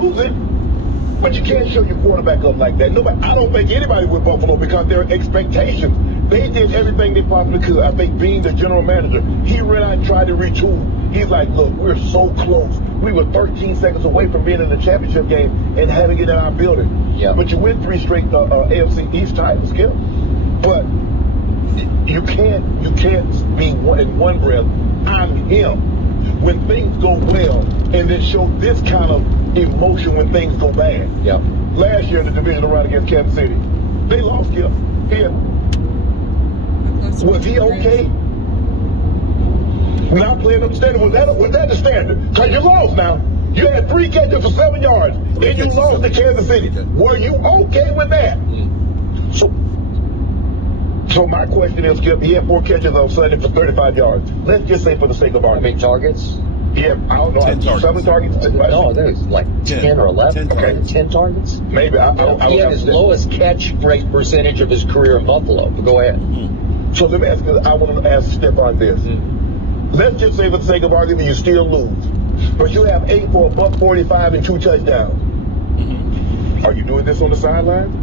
losing, but you can't show your quarterback up like that. Nobody. I don't think anybody with Buffalo because their expectations. They did everything they possibly could. I think being the general manager, he ran out and tried to retool. He's like, look, we're so close. We were 13 seconds away from being in the championship game and having it in our building. Yeah. But you win 3 straight AFC East titles, Skip. But you can't be in one breath, I'm him, when things go well, and then show this kind of emotion when things go bad. Yeah. Last year in the divisional round against Kansas City, they lost, Skip. Here. Was he okay? Not playing up standard. Was that the standard? Because you lost now. You had 3 catches for 7 yards, and you lost to Kansas City. Were you okay with that? So my question is, Skip, he had 4 catches on Sunday for 35 yards. Let's just say for the sake of argument. How many targets? Yeah, I don't know. 10 targets. 7 targets? No, there was like 10 or 11. 10 targets. 10 targets? Maybe. I don't He had his lowest catch rate percentage of his career in Buffalo. But go ahead. So let me ask you, I want to ask Stefan this. Let's just say for the sake of argument, you still lose. But you have 8 for $145 and 2 touchdowns. Are you doing this on the sidelines?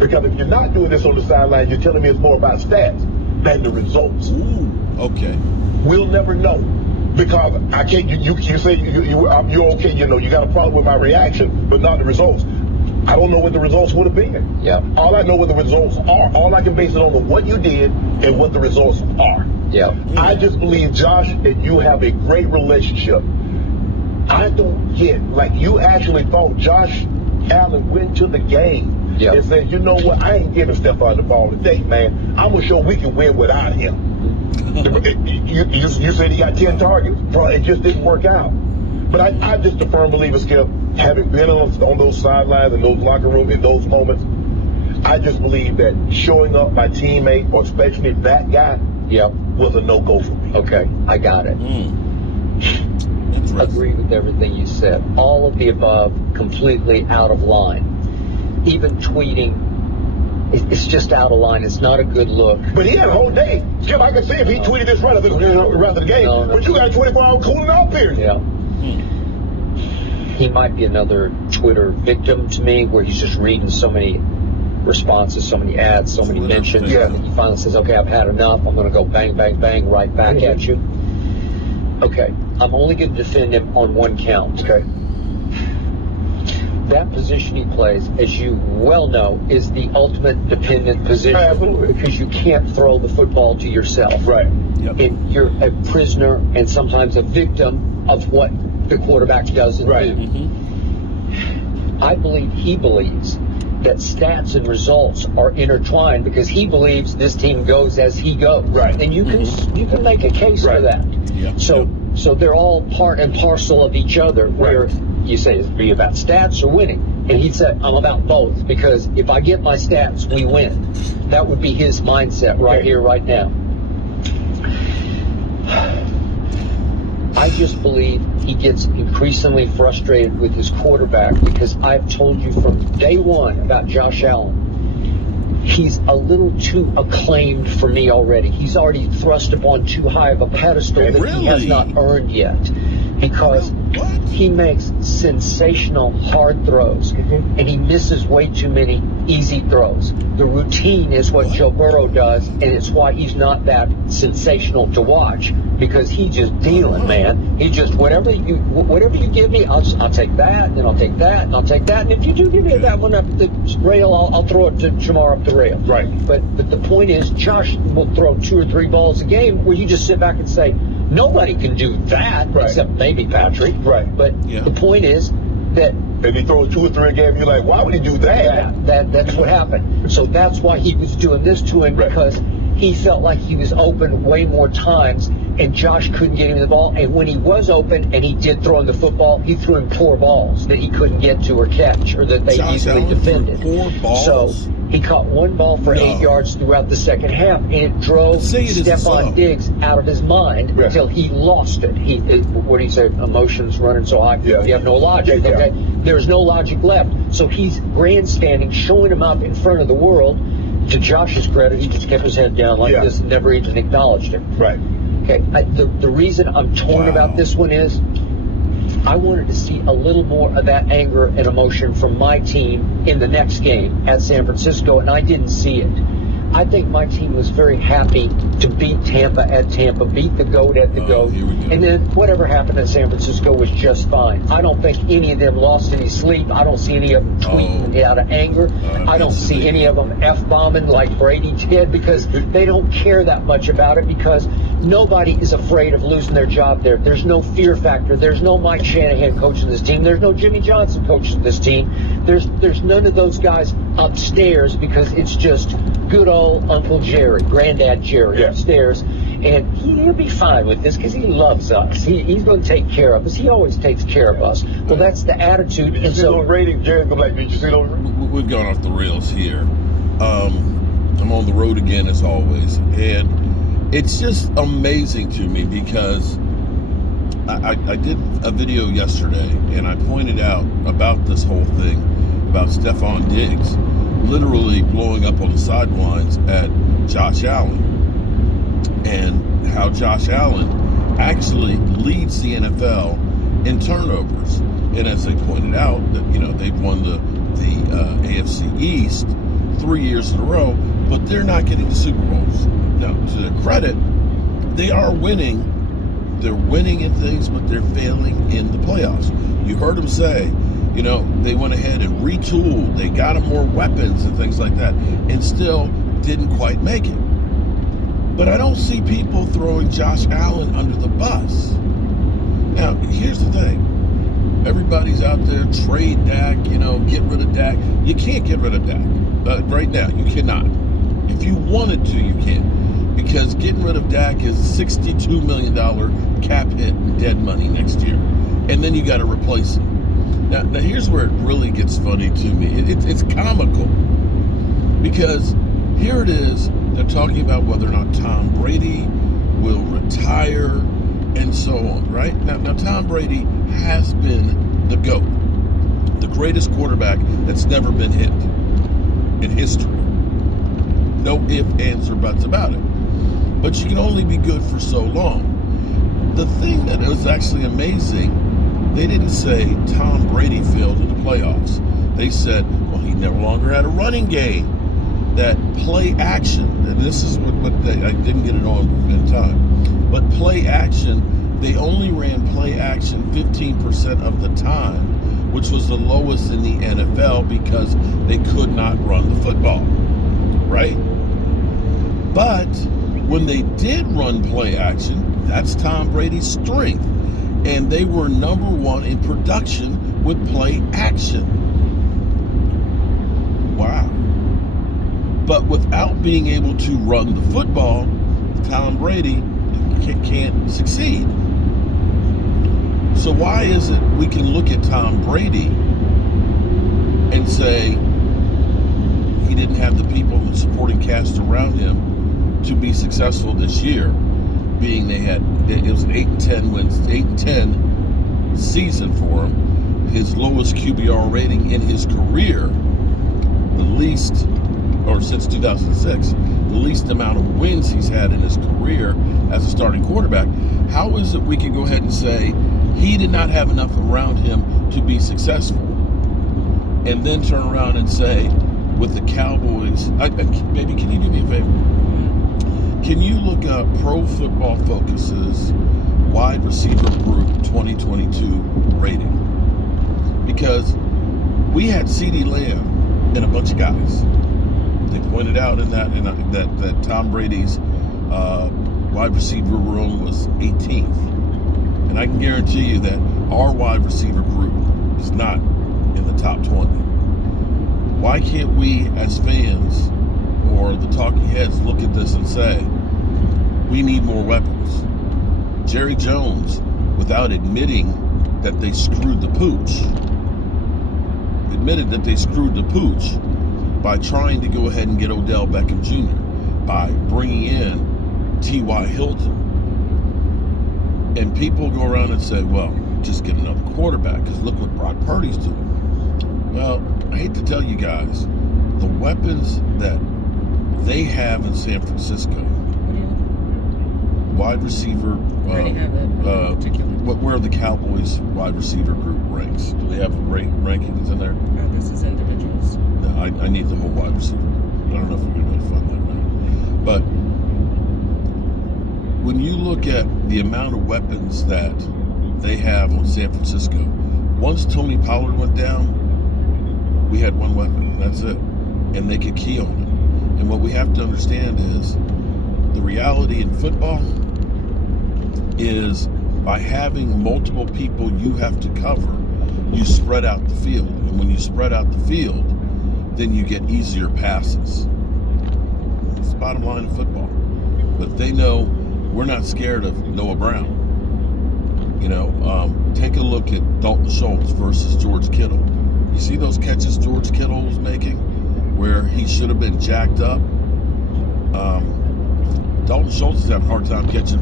Because if you're not doing this on the sidelines, you're telling me it's more about stats than the results. Ooh, okay. We'll never know. Because I can't, you say you're okay, you know, you got a problem with my reaction, but not the results. I don't know what the results would have been. Yeah. All I know what the results are. All I can base it on what you did and what the results are. Yeah. I just believe, Josh, and you have a great relationship. I don't get, like, you actually thought Josh Allen went to the game and said, you know what, I ain't giving Stefan the ball today, man. I'm going to show we can win without him. You said he got 10 targets. It just didn't work out. But I'm just a firm believer, Skip, having been on those sidelines and those locker rooms in those moments, I just believe that showing up my teammate, or especially that guy, was a no-go for me. Okay, I got it. Agree with everything you said. All of the above, completely out of line. Even tweeting, it's just out of line. It's not a good look. But he had a whole day. Skip, I can see if he tweeted this right after the game. No. But you got a 24-hour cooling off period. Yeah. He might be another Twitter victim to me, where he's just reading so many responses, so many ads, so many mentions. Yeah. And he finally says, okay, I've had enough. I'm going to go bang, bang, bang right back at you. Okay, I'm only going to defend him on one count. Okay. That position he plays, as you well know, is the ultimate dependent position. Absolutely. Because you can't throw the football to yourself. Right. Yep. And you're a prisoner and sometimes a victim of what the quarterback doesn't do. I believe he believes that stats and results are intertwined, because he believes this team goes as he goes. Right. And you can make a case for that. Yeah. So they're all part and parcel of each other, where you say, is it about stats or winning? And he said, I'm about both, because if I get my stats, we win. That would be his mindset right here, right now. I just believe he gets increasingly frustrated with his quarterback, because I've told you from day one about Josh Allen. He's a little too acclaimed for me already. He's already thrust upon too high of a pedestal that he has not earned yet, because he makes sensational hard throws, and he misses way too many easy throws. The routine is what Joe Burrow does, and it's why he's not that sensational to watch, because he's just dealing, man. He just, whatever you give me, I'll take that, and I'll take that, and I'll take that. And if you do give me that one up the rail, I'll throw it to Jamar up the rail. Right. But the point is, Josh will throw 2 or 3 balls a game where you just sit back and say, nobody can do that, except maybe Patrick. Right. But the point is that if he throws 2 or 3 a game, you're like, why would he do that? That's what happened. So that's why he was doing this to him, because he felt like he was open way more times, and Josh couldn't get him the ball. And when he was open and he did throw him the football, he threw him poor balls that he couldn't get to or catch, or that they easily defended. Poor balls? So he caught 1 ball for 8 yards throughout the second half, and it drove Stefan Diggs out of his mind until he lost it. What do you say? Emotions running so high. You have no logic. Okay, there's no logic left. So he's grandstanding, showing him up in front of the world. To Josh's credit, he just kept his head down like this and never even acknowledged it. Right. Okay. The reason I'm torn about this one is I wanted to see a little more of that anger and emotion from my team in the next game at San Francisco, and I didn't see it. I think my team was very happy to beat Tampa at Tampa, beat the GOAT at the GOAT, and then whatever happened at San Francisco was just fine. I don't think any of them lost any sleep. I don't see any of them tweeting out of anger. I don't see any of them F-bombing like Brady did, because they don't care that much about it, because nobody is afraid of losing their job there. There's no fear factor. There's no Mike Shanahan coaching this team. There's no Jimmy Johnson coaching this team. There's none of those guys upstairs, because it's just good old Uncle Jerry, Granddad Jerry upstairs, and he'll be fine with this because he loves us. He's going to take care of us. He always takes care of us. Well, that's the attitude. Did you see those ratings, Jerry? Go back. Did you see those ratings? We've gone off the rails here. I'm on the road again as always, and it's just amazing to me because I did a video yesterday and I pointed out about this whole thing about Stefan Diggs literally blowing up on the sidelines at Josh Allen, and how Josh Allen actually leads the NFL in turnovers. And as they pointed out, that they've won the AFC East 3 years in a row, but they're not getting the Super Bowls. Now, to their credit, they are winning. They're winning in things, but they're failing in the playoffs. You heard him say, they went ahead and retooled. They got him more weapons and things like that, and still didn't quite make it. But I don't see people throwing Josh Allen under the bus. Now, here's the thing. Everybody's out there, trade Dak, get rid of Dak. You can't get rid of Dak. Right now, you cannot. If you wanted to, you can. Because getting rid of Dak is $62 million cap hit in dead money next year. And then you got to replace him. Now, here's where it really gets funny to me. It's comical. Because here it is. They're talking about whether or not Tom Brady will retire and so on, right? Now Tom Brady has been the GOAT, the greatest quarterback that's never been hit in history. No ifs, ands, or buts about it. But you can only be good for so long. The thing that was actually amazing, they didn't say Tom Brady failed in the playoffs. They said, well, he no longer had a running game. That play action, and this is what I didn't get it on in time, but play action, they only ran play action 15% of the time, which was the lowest in the NFL because they could not run the football, right? But when they did run play action, that's Tom Brady's strength, and they were number one in production with play action. Wow. But without being able to run the football, Tom Brady can't succeed. So why is it we can look at Tom Brady and say he didn't have the people, the supporting cast around him to be successful this year, being it was an 8-10 season for him, his lowest QBR rating in his career, the least, or since 2006, the least amount of wins he's had in his career as a starting quarterback. How is it we can go ahead and say he did not have enough around him to be successful, and then turn around and say with the Cowboys, maybe can you do me a favor? Can you look up Pro Football Focus's wide receiver group 2022 rating? Because we had CeeDee Lamb and a bunch of guys. They pointed out in that Tom Brady's wide receiver room was 18th. And I can guarantee you that our wide receiver group is not in the top 20. Why can't we as fans or the talking heads look at this and say, we need more weapons? Jerry Jones, without admitting that they screwed the pooch, admitted that they screwed the pooch by trying to go ahead and get Odell Beckham Jr., by bringing in T.Y. Hilton. And people go around and say, well, just get another quarterback because look what Brock Purdy's doing. Well, I hate to tell you guys, the weapons that they have in San Francisco wide receiver. Already have that particular. Where the Cowboys wide receiver group ranks? Do they have rankings in there? This is individuals. No, I need the whole wide receiver group. I don't know if we're going to fund that or not. But when you look at the amount of weapons that they have on San Francisco, once Tony Pollard went down, we had one weapon. That's it. And they could key on it. And what we have to understand is the reality in football is by having multiple people you have to cover, you spread out the field. And when you spread out the field, then you get easier passes. It's the bottom line of football. But they know we're not scared of Noah Brown. You know, take a look at Dalton Schultz versus George Kittle. You see those catches George Kittle was making where he should have been jacked up? Dalton Schultz is having a hard time catching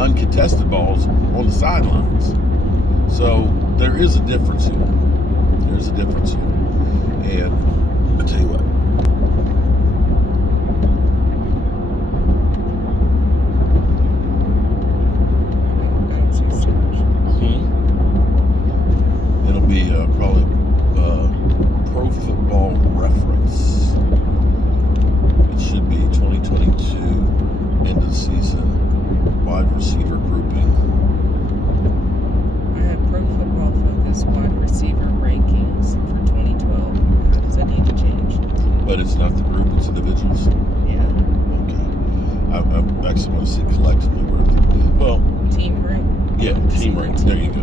uncontested balls on the sidelines. So there is a difference here. There's a difference here. And I'll tell you what. It'll be probably Pro Football Reference. It should be 2022 end of season wide receiver grouping. I have Pro Football Focus wide receiver rankings for 2012. Does that need to change? But it's not the group, it's individuals. Yeah. Okay. I actually want to see collectively where well, Team rank. yeah, team rank. There you go.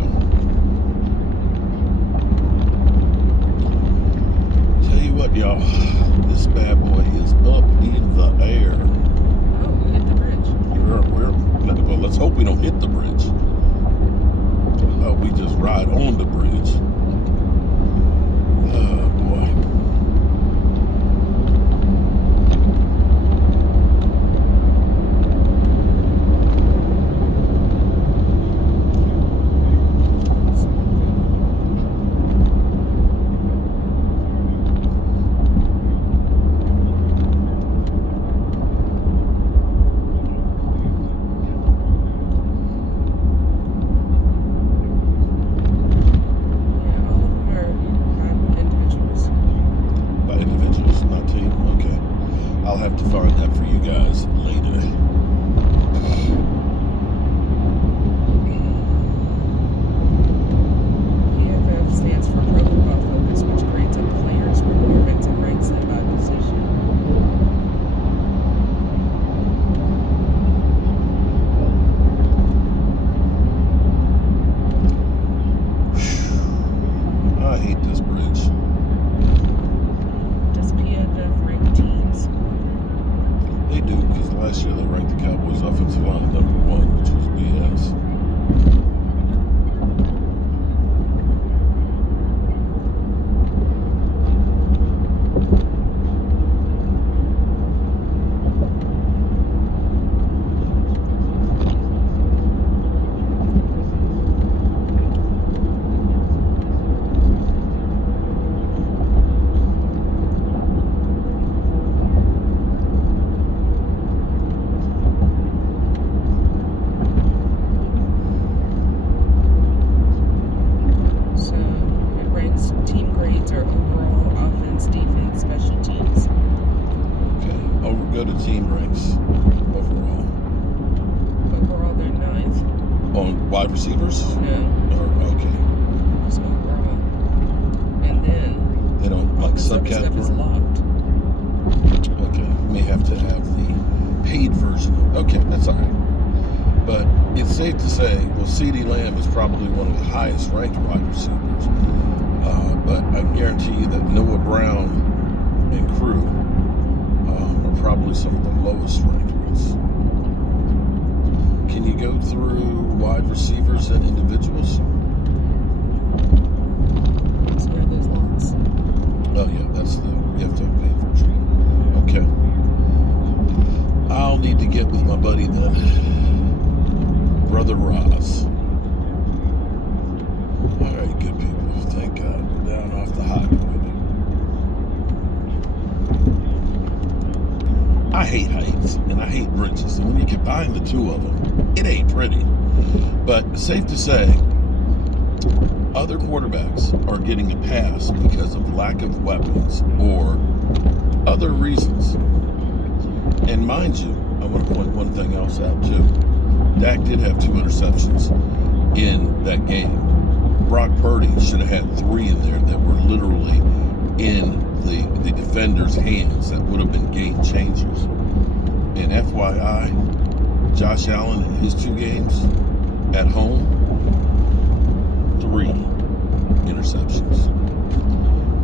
Tell you what, y'all, this bad boy is up in the air. Oh, we hit the bridge. Well, let's hope we don't hit the bridge. We just ride on the bridge. Oh, boy. I'll have to find that for you guys later. PFF stands for Pro Football Focus, which grades a player's performance and ranks them by position. I hate this bridge. Does PFF rank teams? They do, because last year they ranked the Cowboys offensive line at number 1, which was BS. Team grades are overall, offense, defense, special teams. Okay, go to team ranks overall. Overall, they're 9th. On wide receivers? No, Okay. just overall. And then They don't like the stuff is subcategory? locked. Okay, may have to have the paid version. Okay, that's all right. But it's safe to say, well, CeeDee Lamb is probably one of the highest ranked wide receivers. But I guarantee you that Noah Brown and crew are probably some of the lowest ranked ones. Can you go through wide receivers and individuals? So where are those locks? Oh yeah, that's you have to have paid version. Okay. I'll need to get with my buddy then. Brother Roz. All right, good people. Thank God we're down off the highway. I hate height. brilliance, and I hate bridges. And when you combine the two of them, it ain't pretty. But safe to say, other quarterbacks are getting a pass because of lack of weapons or other reasons. And mind you, I want to point one thing else out too. Dak did have 2 interceptions in that game. Brock Purdy should have had 3 in there that were literally in the defender's hands that would have been game changers. And FYI, Josh Allen in his 2 games at home, 3 interceptions.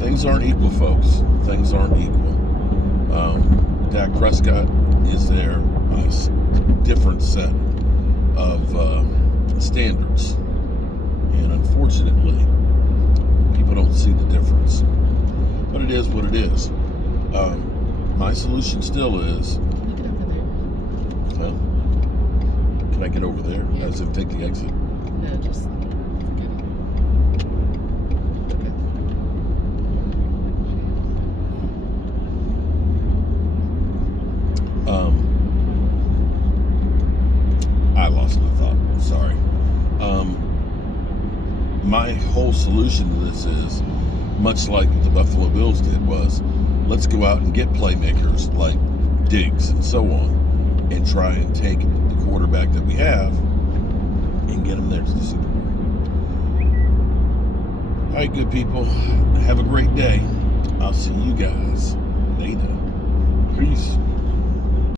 Things aren't equal, folks. Things aren't equal. Dak Prescott is there on a different set of standards. And unfortunately, people don't see the difference. But it is what it is. My solution still is, Can you get over there? well, can I get over there? Yeah. As in take the exit? No, just forget it. Okay. I lost my thought. Sorry. My whole solution to this is, much like the Buffalo Bills did, was let's go out and get playmakers like Diggs and so on, and try and take the quarterback that we have and get him there to the Super Bowl. All right, good people. Have a great day. I'll see you guys later. Peace.